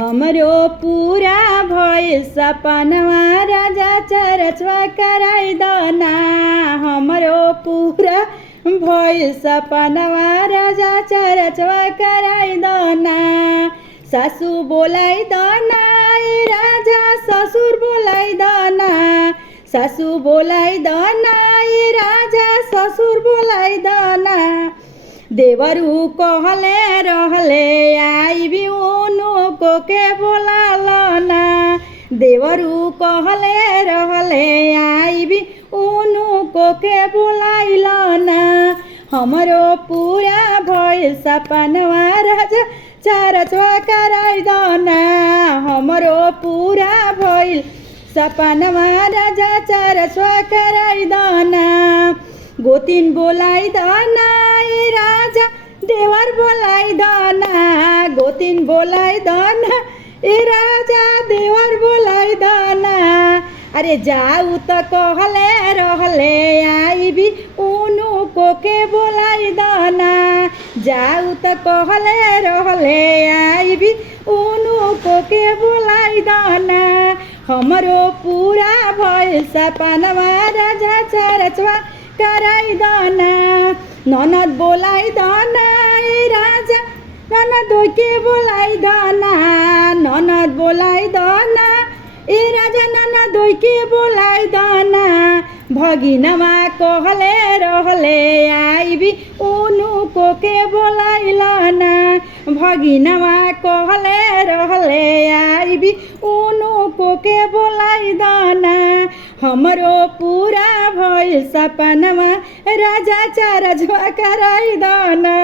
हमरो पूरा भइल सपनवा राजा चरचवा कराइदना। हमरो पूरा भइल सपनवा राजा चरचवा कराइदना। सासू बोलाइदना ए राजा ससुर बोलाइदना। सासू बोलाइदना ए राजा ससुर बोलाइदना। देवरू कहले रहले आइबी उनको के बोलालना। देवरू कहले रहले आइबी उनको के बोलाइलना। हमरो पूरा भइल सपनवा राजा चरचवा कराइदना। हमरो पूरा भइल सपनवा राजा चरचवा कराइदना। गोतिन बोलाइदना ए राजा देवर बोलाइदना। गोतिन बोलाइदना ए राजा देवर बोलाइदना। अरे जाऊ त कहले रहले आइबी उनको के बोलाइदना। जाऊ त कहले रहले आइबी उनको के बोलाइदना। हमरो पूरा भइल सपनवा राजा चरचवा कराइदना। ननद बोलाइदना ए राजा ननद के बोलाइदना। ननद बोलाइदना ए राजा ननद के बोलाइदना। भगिनवा कहले रहले आइबी उनको के बोलाइलना। भगिनवा कहले रहले आइबी उनको के बोलाइदना। हमरो पूरा भइल सपनवा राजा चरचवा कराइदना।